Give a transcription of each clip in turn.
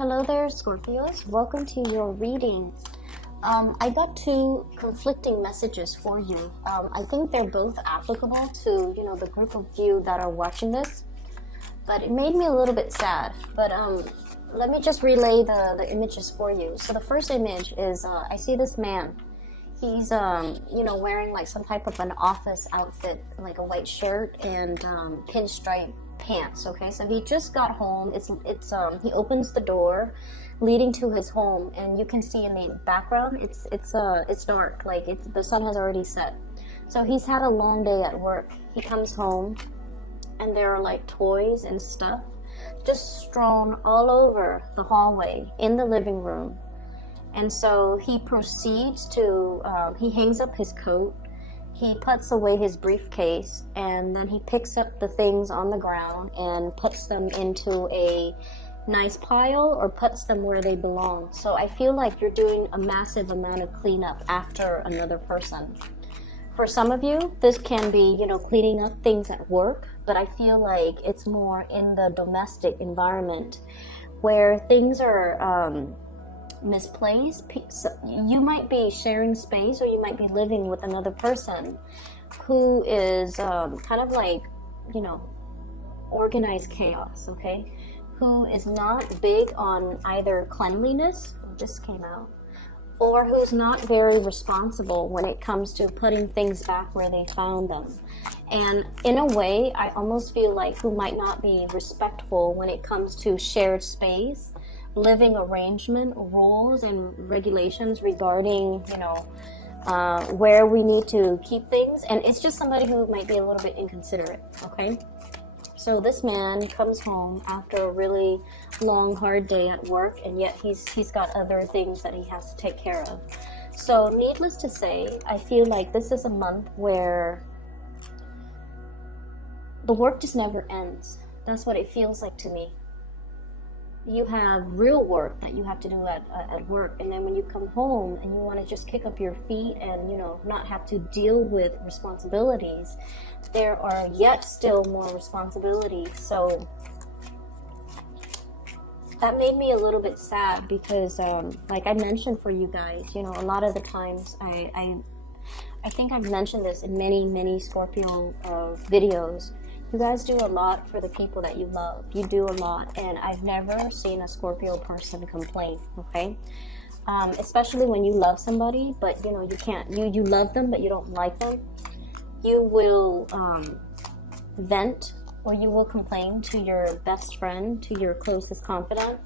Hello there, Scorpios. Welcome to your reading. I got two conflicting messages for you. I think they're both applicable to, the group of you that are watching this. But it made me a little bit sad. But let me just relay the images for you. So the first image is I see this man. He's, wearing like some type of an office outfit, like a white shirt and pinstripe pants. Okay, so he just got home. He opens the door leading to his home, and you can see in the background it's dark, like the sun has already set. So he's had a long day at work. He comes home and there are like toys and stuff just strewn all over the hallway in the living room. And so he proceeds to he hangs up his coat, he puts away his briefcase, and then he picks up the things on the ground and puts them into a nice pile or puts them where they belong. So I feel like you're doing a massive amount of cleanup after another person. For some of you, this can be, cleaning up things at work, but I feel like it's more in the domestic environment where things are misplaced. You might be sharing space, or you might be living with another person who is kind of like, organized chaos, okay? Who is not big on either cleanliness, just came out, or who's not very responsible when it comes to putting things back where they found them. And in a way, I almost feel like who might not be respectful when it comes to shared space, living arrangement, rules and regulations regarding, where we need to keep things. And it's just somebody who might be a little bit inconsiderate, okay? So this man comes home after a really long, hard day at work, and yet he's got other things that he has to take care of. So needless to say, I feel like this is a month where the work just never ends. That's what it feels like to me. You have real work that you have to do at work, and then when you come home and you want to just kick up your feet and not have to deal with responsibilities, there are yet still more responsibilities. So that made me a little bit sad because like I mentioned for you guys, a lot of the times I think I've mentioned this in many Scorpio videos. You guys do a lot for the people that you love. You do a lot, and I've never seen a Scorpio person complain, okay? Especially when you love somebody, but you can't, you love them, but you don't like them. You will vent, or you will complain to your best friend, to your closest confidant,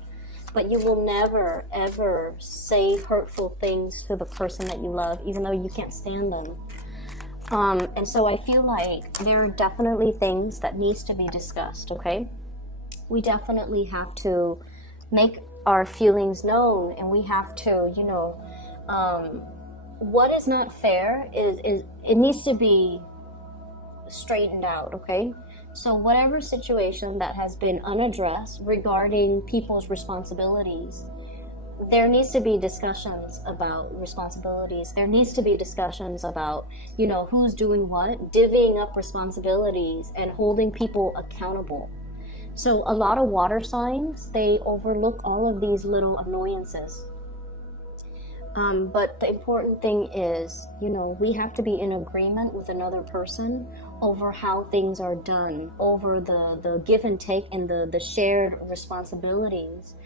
but you will never, ever say hurtful things to the person that you love, even though you can't stand them. And so I feel like there are definitely things that needs to be discussed, okay? We definitely have to make our feelings known, and we have to, what is not fair is it needs to be straightened out, okay? So whatever situation that has been unaddressed regarding people's responsibilities, there needs to be discussions about responsibilities. There needs to be discussions about, who's doing what, divvying up responsibilities and holding people accountable. So a lot of water signs, they overlook all of these little annoyances. But the important thing is, we have to be in agreement with another person over how things are done, over the give and take and the shared responsibilities.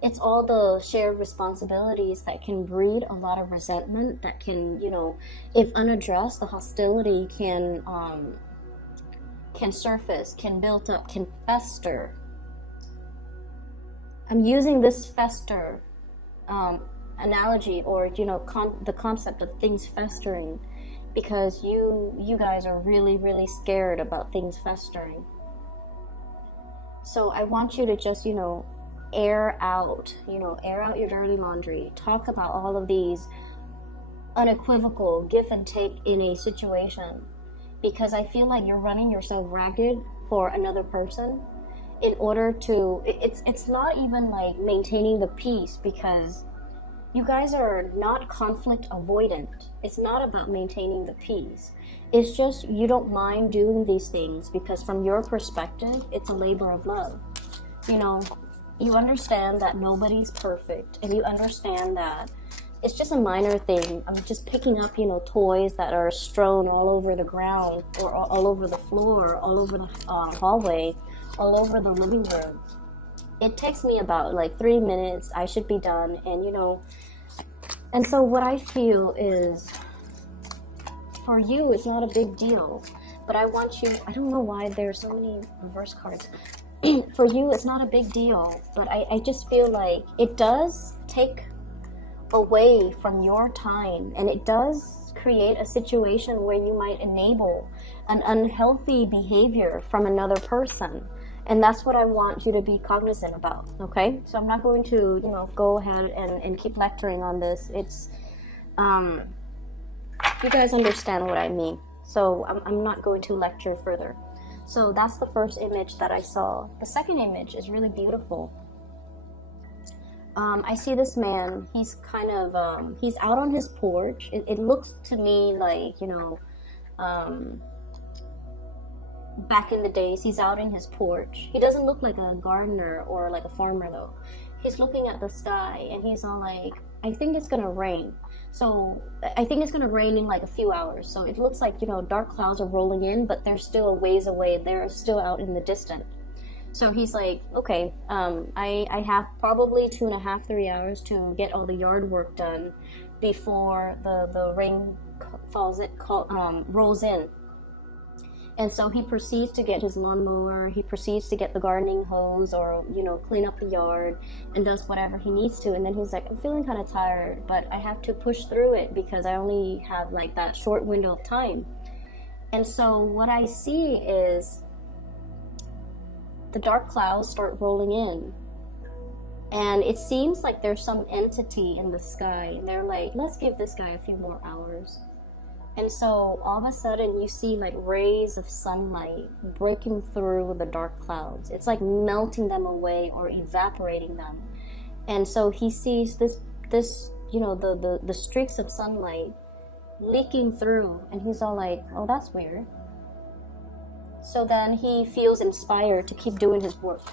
It's all the shared responsibilities that can breed a lot of resentment, that can, if unaddressed, the hostility can surface, can build up, can fester. I'm using this fester analogy, or, the concept of things festering, because you guys are really, really scared about things festering. So I want you to just, air out your dirty laundry. Talk about all of these unequivocal give and take in a situation, because I feel like you're running yourself ragged for another person in order to, it's not even like maintaining the peace, because you guys are not conflict avoidant. It's not about maintaining the peace. It's just you don't mind doing these things because from your perspective, it's a labor of love. You understand that nobody's perfect, and you understand that it's just a minor thing. I'm just picking up, toys that are strewn all over the ground, or all over the floor, all over the hallway, all over the living room. It takes me about like 3 minutes. I should be done, and so what I feel is, for you, it's not a big deal. But I want you, I don't know why there's so many reverse cards. For you, it's not a big deal. But I just feel like it does take away from your time. And it does create a situation where you might enable an unhealthy behavior from another person. And that's what I want you to be cognizant about, okay? So I'm not going to, go ahead and keep lecturing on this. It's, you guys understand what I mean. So I'm not going to lecture further. So that's the first image that I saw. The second image is really beautiful. I see this man. He's kind of, he's out on his porch. It looks to me like, back in the days, he's out in his porch. He doesn't look like a gardener or like a farmer though. He's looking at the sky and he's all like, I think it's gonna rain. So I think it's gonna rain in like a few hours. So it looks like, dark clouds are rolling in, but they're still a ways away. They're still out in the distance. So he's like, okay, I have probably 2.5, 3 hours to get all the yard work done before the rain rolls in. And so he proceeds to get his lawnmower, he proceeds to get the gardening hose or, clean up the yard and does whatever he needs to. And then he's like, I'm feeling kind of tired, but I have to push through it because I only have like that short window of time. And so what I see is the dark clouds start rolling in. And it seems like there's some entity in the sky. And they're like, let's give this guy a few more hours. And so all of a sudden you see like rays of sunlight breaking through the dark clouds. It's like melting them away or evaporating them. And so he sees this the streaks of sunlight leaking through, and he's all like, oh, that's weird. So then he feels inspired to keep doing his work.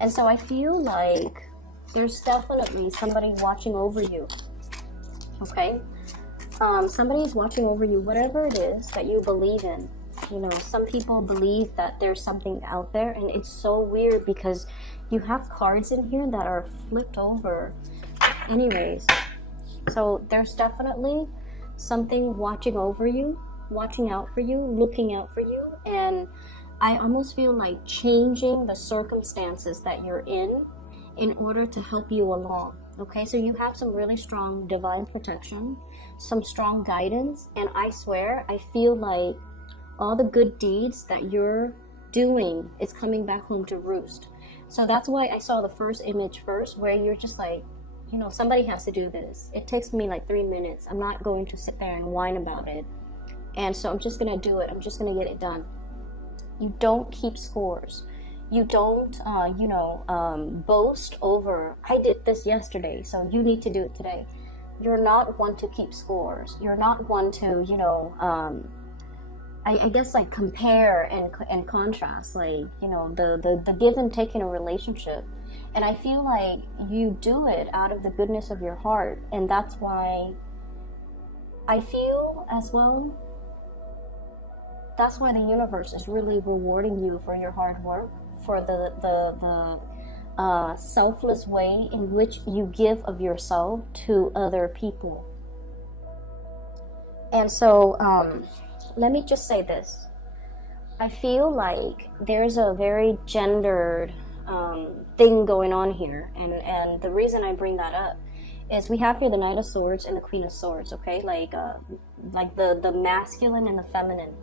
And so I feel like there's definitely somebody watching over you. Okay? Somebody's watching over you, whatever it is that you believe in. Some people believe that there's something out there, and it's so weird because you have cards in here that are flipped over. Anyways, so there's definitely something watching over you, watching out for you, looking out for you, and I almost feel like changing the circumstances that you're in order to help you along. Okay, so you have some really strong divine protection, some strong guidance, and I swear, I feel like all the good deeds that you're doing is coming back home to roost. So that's why I saw the first image first, where you're just like, somebody has to do this. It takes me like 3 minutes. I'm not going to sit there and whine about it. And so I'm just going to do it. I'm just going to get it done. You don't keep scores. You don't, boast over, I did this yesterday, so you need to do it today. You're not one to keep scores. You're not one to, I guess like compare and contrast, like, the give and take in a relationship. And I feel like you do it out of the goodness of your heart. And that's why I feel as well, that's why the universe is really rewarding you for your hard work, for the selfless way in which you give of yourself to other people. And so let me just say this. I feel like there's a very gendered thing going on here, and the reason I bring that up is we have here the Knight of Swords and the Queen of Swords, okay? Like the masculine and the feminine.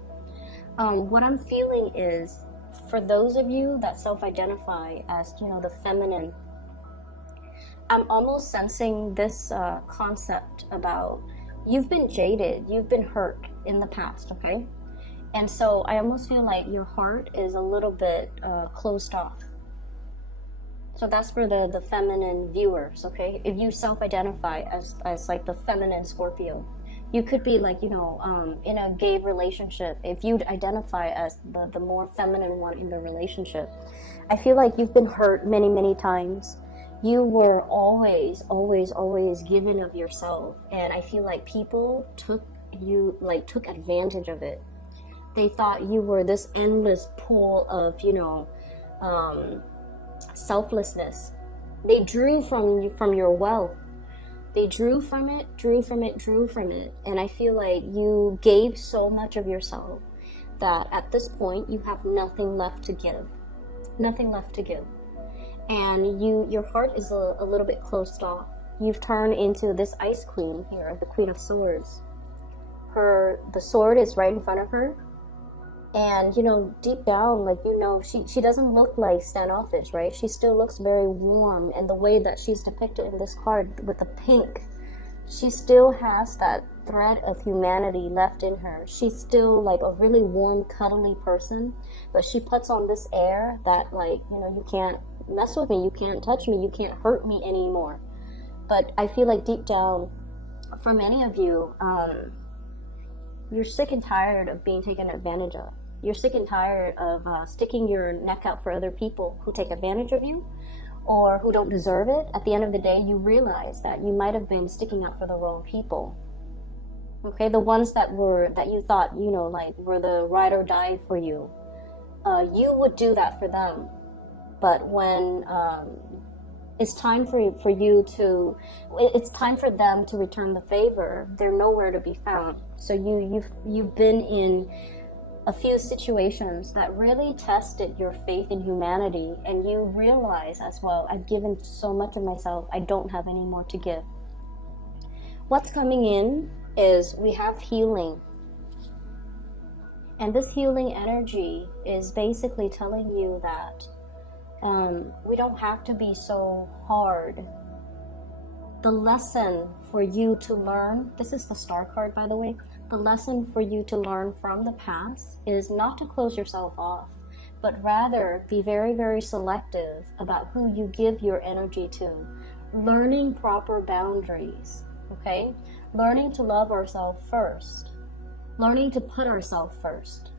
What I'm feeling is, for those of you that self-identify as, the feminine, I'm almost sensing this concept about you've been jaded, you've been hurt in the past, okay? And so I almost feel like your heart is a little bit closed off. So that's for the feminine viewers, okay? If you self-identify as like the feminine Scorpio, You could be like, in a gay relationship. If you'd identify as the more feminine one in the relationship, I feel like you've been hurt many, many times. You were always, always, always giving of yourself. And I feel like people took advantage of it. They thought you were this endless pool of, selflessness. They drew from your wealth. They drew from it. And I feel like you gave so much of yourself that at this point you have nothing left to give. Nothing left to give. And your heart is a little bit closed off. You've turned into this ice queen here, the Queen of Swords. The sword is right in front of her. And, deep down, she doesn't look like standoffish, right? She still looks very warm. And the way that she's depicted in this card with the pink, she still has that thread of humanity left in her. She's still like a really warm, cuddly person. But she puts on this air that you can't mess with me. You can't touch me. You can't hurt me anymore. But I feel like deep down, for many of you, you're sick and tired of being taken advantage of. You're sick and tired of sticking your neck out for other people who take advantage of you or who don't deserve it. At the end of the day, you realize that you might have been sticking out for the wrong people. Okay, the ones that you thought, were the ride or die for you. You would do that for them. But when it's time for it's time for them to return the favor, they're nowhere to be found. So you've been in a few situations that really tested your faith in humanity, and you realize as well, I've given so much of myself, I don't have any more to give. What's coming in is we have healing. And this healing energy is basically telling you that we don't have to be so hard. The lesson for you to learn, this is the Star card, by the way, the lesson for you to learn from the past is not to close yourself off, but rather be very, very selective about who you give your energy to. Learning proper boundaries, okay? Learning to love ourselves first. Learning to put ourselves first.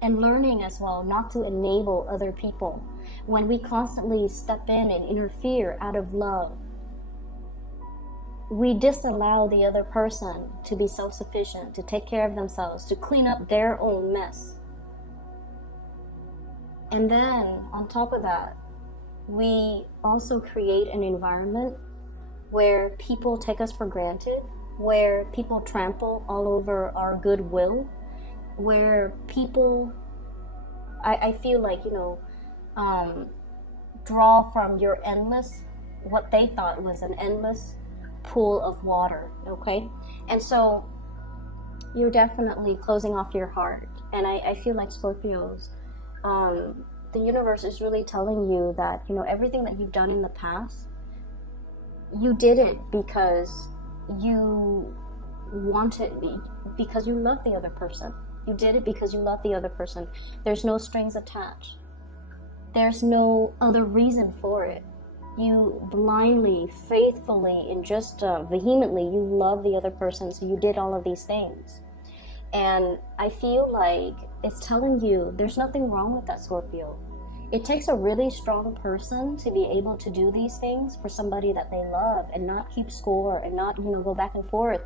And learning as well not to enable other people. When we constantly step in and interfere out of love, we disallow the other person to be self-sufficient, to take care of themselves, to clean up their own mess. And then, on top of that, we also create an environment where people take us for granted, where people trample all over our goodwill, where people, I feel like, draw from your endless, what they thought was an endless pool of water, okay? And so you're definitely closing off your heart. And I feel like Scorpios, the universe is really telling you that, everything that you've done in the past, you did it because you wanted me, because you love the other person. You did it because you love the other person. There's no strings attached. There's no other reason for it. You blindly, faithfully, and just vehemently, you love the other person, so you did all of these things. And I feel like it's telling you there's nothing wrong with that, Scorpio. It takes a really strong person to be able to do these things for somebody that they love and not keep score and not, go back and forth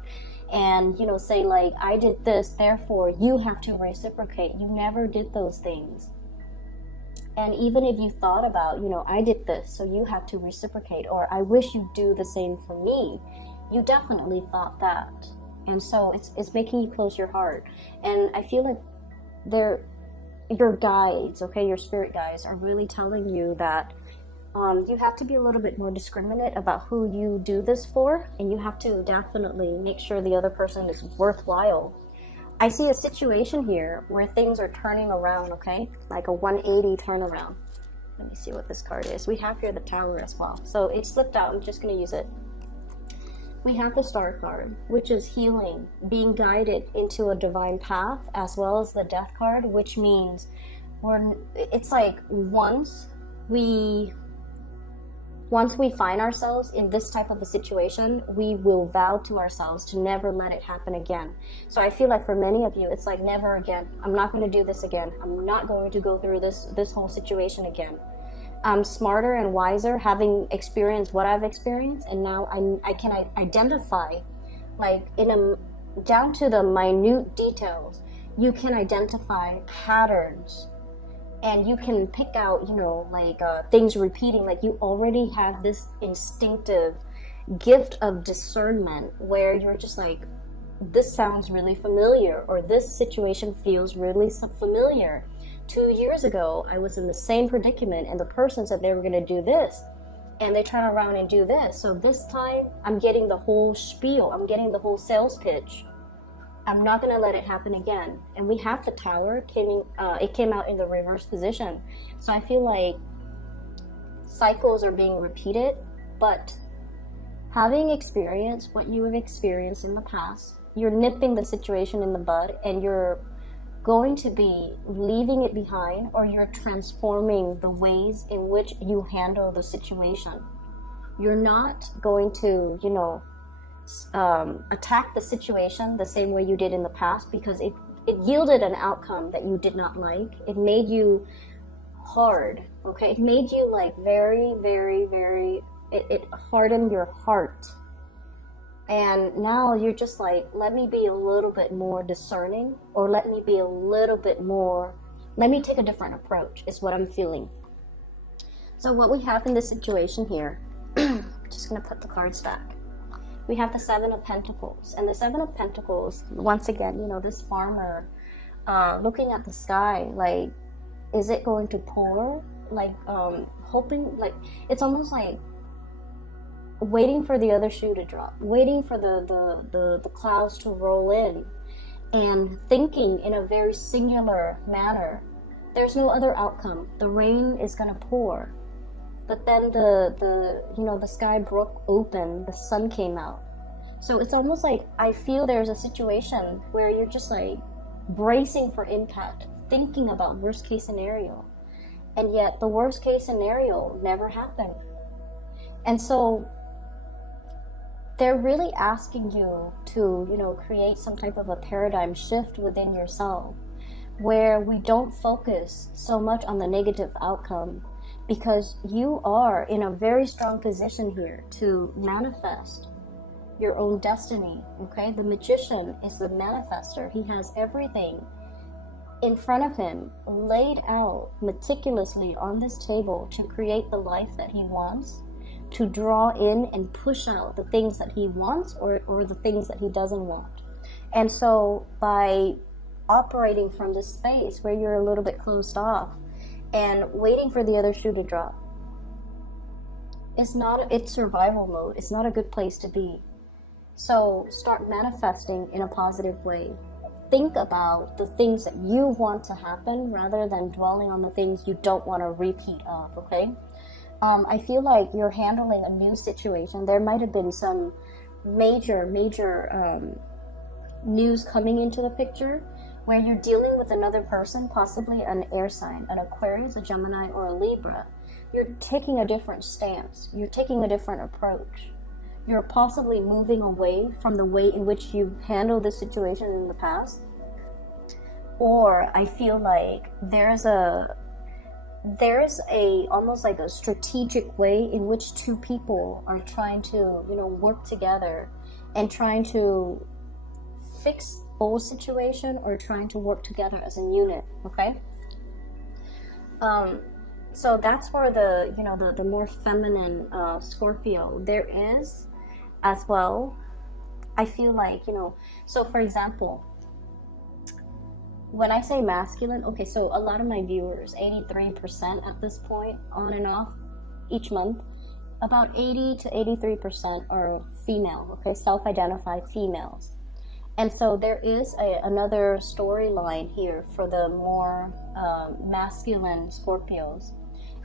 and, say like, I did this, therefore you have to reciprocate. You never did those things. And even if you thought about, I did this, so you have to reciprocate, or I wish you'd do the same for me, you definitely thought that. And so it's making you close your heart. And I feel like your guides, okay, your spirit guides are really telling you that you have to be a little bit more discriminate about who you do this for, and you have to definitely make sure the other person is worthwhile. I see a situation here where things are turning around, okay? Like a 180 turnaround. Let me see what this card is. We have here the Tower as well. So it slipped out. I'm just going to use it. We have the Star card, which is healing, being guided into a divine path, as well as the Death card, which means it's like once we once we find ourselves in this type of a situation, we will vow to ourselves to never let it happen again. So I feel like for many of you, it's like never again. I'm not going to do this again. I'm not going to go through this whole situation again. I'm smarter and wiser, having experienced what I've experienced, and now I can identify, like down to the minute details. You can identify patterns. And you can pick out, things repeating. Like you already have this instinctive gift of discernment where you're just like, this sounds really familiar, or this situation feels really familiar. 2 years ago, I was in the same predicament, and the person said they were going to do this, and they turn around and do this. So this time, I'm getting the whole spiel. I'm getting the whole sales pitch. I'm not going to let it happen again. And we have the Tower. It came out in the reverse position. So I feel like cycles are being repeated, but having experienced what you have experienced in the past, you're nipping the situation in the bud, and you're going to be leaving it behind, or you're transforming the ways in which you handle the situation. You're not going to, attack the situation the same way you did in the past, because it yielded an outcome that you did not like. It made you hard, okay? It made you like very, very, very, it hardened your heart. And now you're just like, let me be a little bit more discerning, or let me take a different approach, is what I'm feeling. So what we have in this situation here, just gonna put the cards back. We have the Seven of Pentacles, and the Seven of Pentacles, once again, this farmer looking at the sky, like, is it going to pour? Like, hoping, like, it's almost like waiting for the other shoe to drop, waiting for the clouds to roll in, and thinking in a very singular manner. There's no other outcome. The rain is going to pour. But then the sky broke open, the sun came out. So it's almost like I feel there's a situation where you're just like bracing for impact, thinking about worst case scenario. And yet the worst case scenario never happened. And so they're really asking you to, create some type of a paradigm shift within yourself, where we don't focus so much on the negative outcome, because you are in a very strong position here to manifest your own destiny, okay? The magician is the manifester. He has everything in front of him laid out meticulously on this table to create the life that he wants, to draw in and push out the things that he wants, or the things that he doesn't want. And so by operating from this space where you're a little bit closed off and waiting for the other shoe to drop, it's survival mode. It's not a good place to be. So start manifesting in a positive way. Think about the things that you want to happen rather than dwelling on the things you don't want to repeat of, okay? I feel like you're handling a new situation. There might have been some major news coming into the picture where you're dealing with another person, possibly an air sign, an Aquarius, a Gemini, or a Libra. You're taking a different stance. You're taking a different approach. You're possibly moving away from the way in which you've handled this situation in the past. Or I feel like there's a almost like a strategic way in which two people are trying to, work together and trying to fix old situation, or trying to work together as a unit, okay? So that's for the more feminine Scorpio. There is as well, I feel like, so for example, when I say masculine, okay, so a lot of my viewers, 83% at this point, on and off each month, about 80 to 83% are female, okay, self-identified females. And so there is another storyline here for the more masculine Scorpios.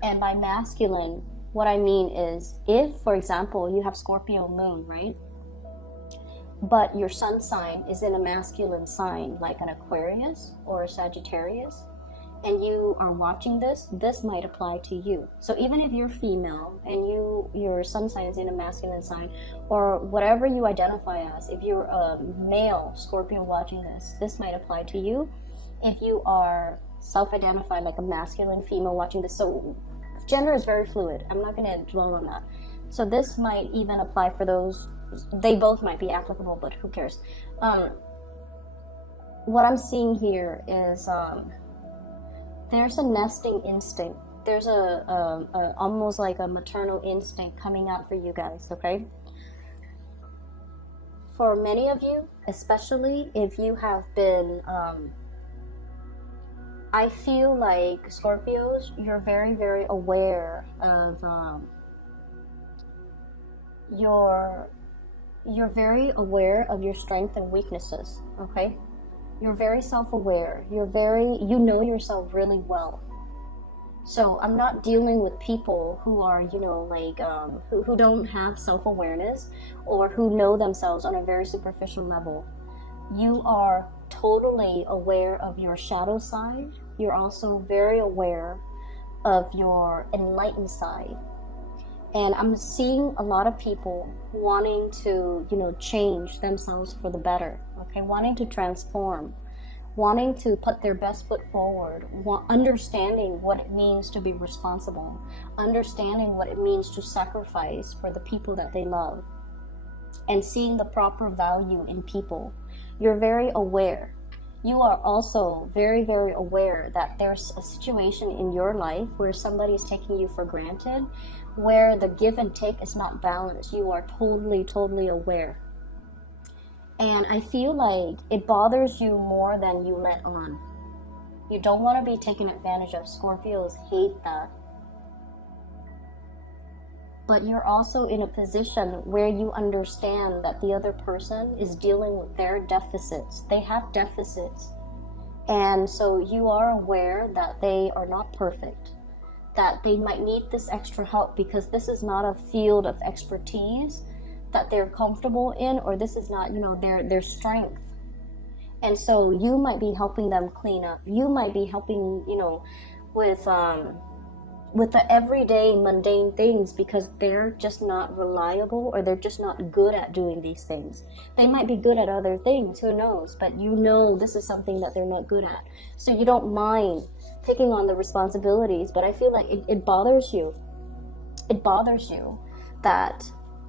And by masculine, what I mean is, if, for example, you have Scorpio moon, right? But your sun sign is in a masculine sign, like an Aquarius or a Sagittarius, and you are watching this, this might apply to you. So even if you're female and your sun sign is in a masculine sign, or whatever you identify as, if you're a male Scorpio watching this, this might apply to you. If you are self-identified like a masculine female watching this, so gender is very fluid. I'm not going to dwell on that. So this might even apply for those. They both might be applicable, but who cares? What I'm seeing here is there's a nesting instinct. There's a almost like a maternal instinct coming out for you guys, okay? For many of you, especially if you have been, I feel like Scorpios, you're very, very aware of, you're very aware of your strengths and weaknesses, okay? You're very self-aware. You know yourself really well. So I'm not dealing with people who are, you know, like, who don't have self-awareness or who know themselves on a very superficial level. You are totally aware of your shadow side. You're also very aware of your enlightened side. And I'm seeing a lot of people wanting to, you know, change themselves for the better, okay? Wanting to transform, wanting to put their best foot forward, understanding what it means to be responsible, understanding what it means to sacrifice for the people that they love, and seeing the proper value in people. You're very aware. You are also very, very aware that there's a situation in your life where somebody is taking you for granted, where the give and take is not balanced. You are totally, totally aware. And I feel like it bothers you more than you let on. You don't want to be taken advantage of. Scorpios hate that. But you're also in a position where you understand that the other person is dealing with their deficits. They have deficits. And so you are aware that they are not perfect, that they might need this extra help because this is not a field of expertise that they're comfortable in, or this is not, you know, their strength. And so you might be helping them clean up. You might be helping, you know, with the everyday mundane things because they're just not reliable, or they're just not good at doing these things. They might be good at other things, who knows, but you know this is something that they're not good at. So you don't mind taking on the responsibilities, but I feel like it bothers you. It bothers you that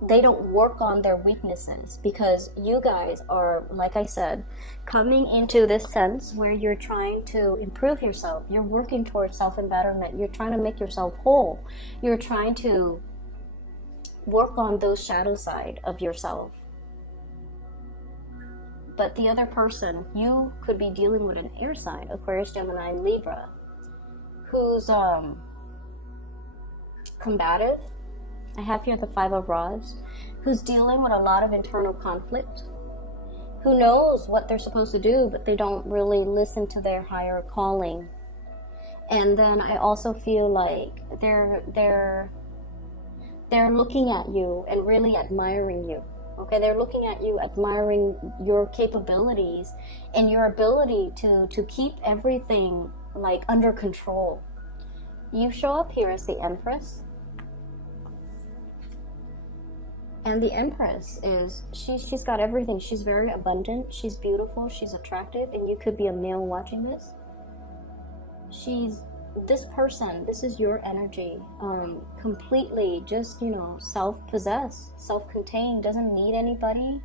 they don't work on their weaknesses, because you guys are, like I said, coming into this sense where you're trying to improve yourself. You're working towards self-betterment. You're trying to make yourself whole. You're trying to work on those shadow side of yourself. But the other person, you could be dealing with an air sign, Aquarius, Gemini, Libra, who's combative. I have here the Five of Rods, who's dealing with a lot of internal conflict, who knows what they're supposed to do, but they don't really listen to their higher calling. And then I also feel like they're looking at you and really admiring you. Okay, they're looking at you, admiring your capabilities and your ability to keep everything like under control. You show up here as the Empress. And the Empress is, she's got everything. She's very abundant. She's beautiful. She's attractive. And you could be a male watching this. This person, this is your energy. Completely just, you know, self-possessed, self-contained, doesn't need anybody.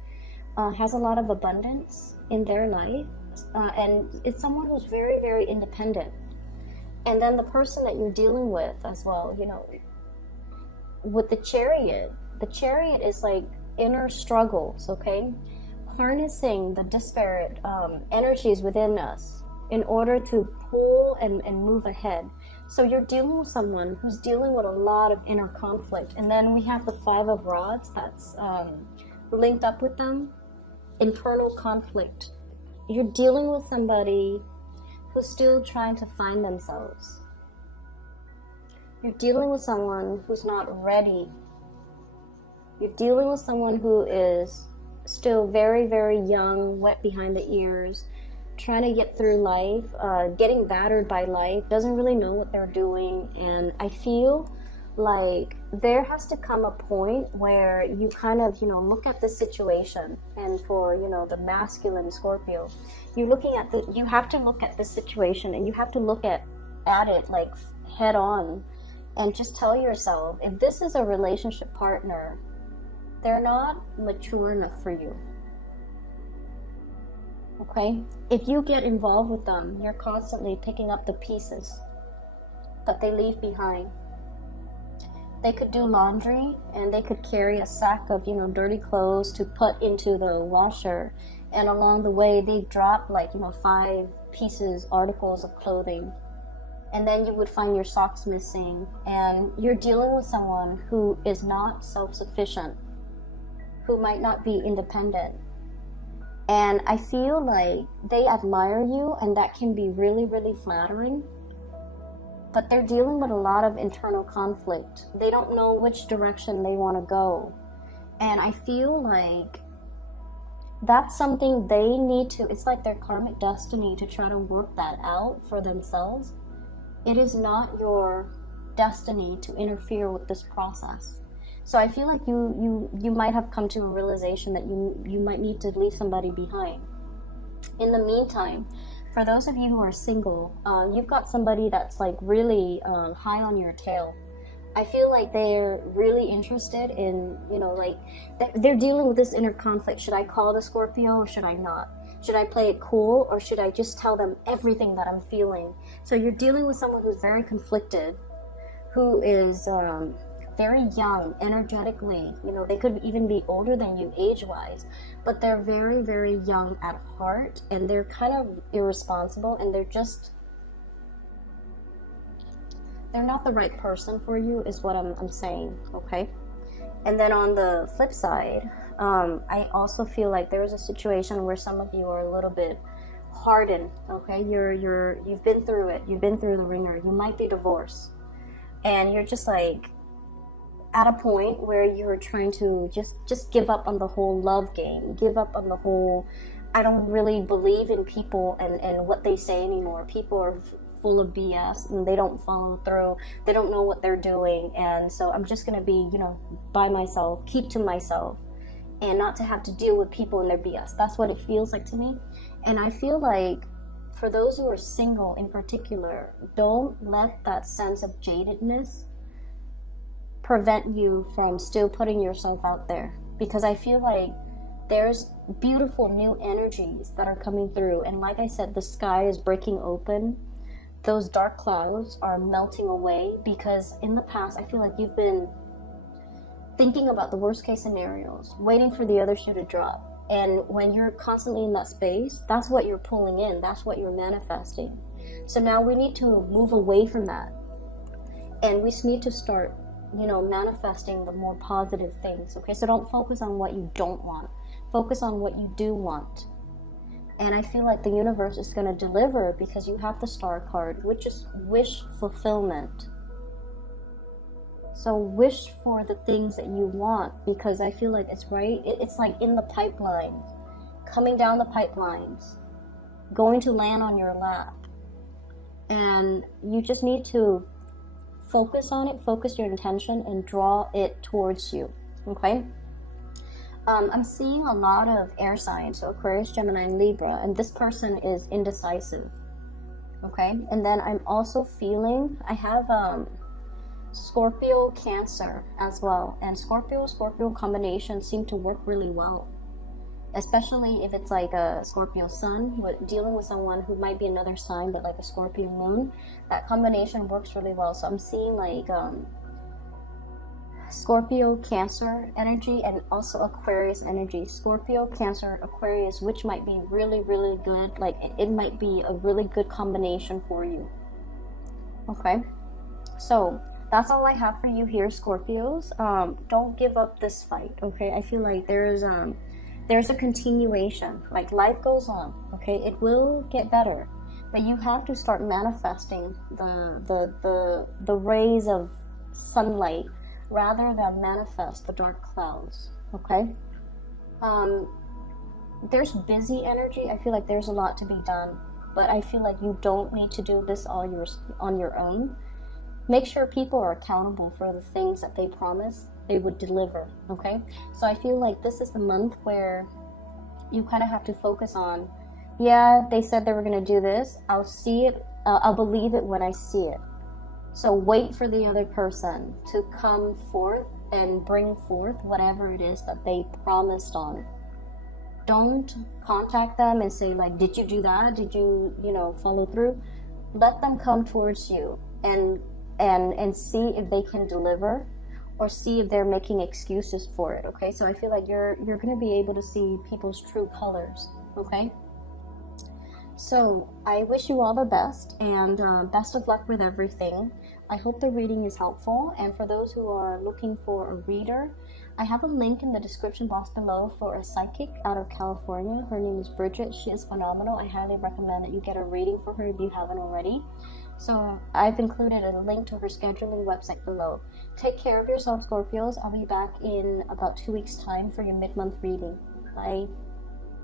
Has a lot of abundance in their life. And it's someone who's very, very independent. And then the person that you're dealing with as well, you know, with the Chariot. The Chariot is like inner struggles, okay? Harnessing the disparate energies within us in order to pull and move ahead. So you're dealing with someone who's dealing with a lot of inner conflict. And then we have the Five of Rods that's linked up with them. Internal conflict. You're dealing with somebody who's still trying to find themselves. You're dealing with someone who's not ready. You're dealing with someone who is still very, very young, wet behind the ears, trying to get through life, getting battered by life, doesn't really know what they're doing. And I feel like there has to come a point where you kind of, look at the situation. And for, the masculine Scorpio, you have to look at the situation, and you have to look at it like head on, and just tell yourself, if this is a relationship partner, they're not mature enough for you. Okay? If you get involved with them, you're constantly picking up the pieces that they leave behind. They could do laundry, and they could carry a sack of, dirty clothes to put into the washer. And along the way, they've dropped 5 articles of clothing. And then you would find your socks missing. And you're dealing with someone who is not self-sufficient, who might not be independent. And I feel like they admire you, and that can be really, really flattering. But they're dealing with a lot of internal conflict. They don't know which direction they want to go. And I feel like that's something they need to, it's like their karmic destiny to try to work that out for themselves. It is not your destiny to interfere with this process. So I feel like you might have come to a realization that you might need to leave somebody behind. In the meantime, for those of you who are single, you've got somebody that's really high on your tail. I feel like they're really interested in, they're dealing with this inner conflict. Should I call the Scorpio or should I not? Should I play it cool, or should I just tell them everything that I'm feeling? So you're dealing with someone who's very conflicted, who is very young, energetically. They could even be older than you age-wise, but they're very, very young at heart, and they're kind of irresponsible, and they're not the right person for you, is what I'm saying, okay? And then on the flip side, I also feel like there is a situation where some of you are a little bit hardened, okay? You've been through it. You've been through the ringer. You might be divorced, and you're just at a point where you're trying to just give up on the whole love game, give up on the whole, I don't really believe in people and what they say anymore. People are full of BS, and they don't follow through. They don't know what they're doing, and so I'm just going to be, by myself, keep to myself, and not to have to deal with people and their BS. That's what it feels like to me. And I feel like for those who are single in particular, don't let that sense of jadedness prevent you from still putting yourself out there, because I feel like there's beautiful new energies that are coming through. And like I said, the sky is breaking open. Those dark clouds are melting away, because in the past I feel like you've been thinking about the worst case scenarios, waiting for the other shoe to drop. And when you're constantly in that space, that's what you're pulling in, that's what you're manifesting. So now we need to move away from that, and we just need to start manifesting the more positive things. Okay, so don't focus on what you don't want, focus on what you do want. And I feel like the universe is going to deliver, because you have the star card, which is wish fulfillment. So wish for the things that you want, because I feel like it's right. It's like in the pipeline, coming down the pipelines, going to land on your lap. And you just need to focus on it, focus your intention, and draw it towards you. Okay? I'm seeing a lot of air signs, so Aquarius, Gemini, and Libra, and this person is indecisive. Okay? And then I'm also feeling, I have Scorpio, Cancer as well, and Scorpio combination seem to work really well, especially if it's like a Scorpio sun, dealing with someone who might be another sign, but like a Scorpio moon. That combination works really well. So I'm seeing Scorpio, Cancer energy, and also Aquarius energy. Scorpio, Cancer, Aquarius, which might be really, really good. It might be a really good combination for you. Okay, so that's all I have for you here, Scorpios. Don't give up this fight, okay? I feel like there's a continuation. Like, life goes on, okay? It will get better, but you have to start manifesting the rays of sunlight rather than manifest the dark clouds, okay? there's busy energy. I feel like there's a lot to be done, but I feel like you don't need to do this all on your own. Make sure people are accountable for the things that they promised they would deliver, okay? So I feel like this is the month where you kind of have to focus on, yeah, they said they were going to do this. I'll see it. I'll believe it when I see it. So wait for the other person to come forth and bring forth whatever it is that they promised on. Don't contact them and say like, did you do that? Did you, follow through? Let them come towards you and see if they can deliver, or see if they're making excuses for it, okay? So I feel like you're going to be able to see people's true colors, okay? So I wish you all the best, and best of luck with everything. I hope the reading is helpful, and for those who are looking for a reader, I have a link in the description box below for a psychic out of California. Her name is Bridget. She is phenomenal. I highly recommend that you get a reading for her if you haven't already. So I've included a link to her scheduling website below. Take care of yourself, Scorpios. I'll be back in about 2 weeks' time for your mid-month reading. Bye.